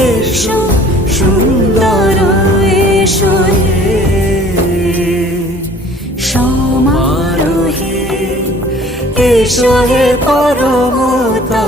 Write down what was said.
এসো সুন্দর এসো সমারোহে এসো হে পরমতা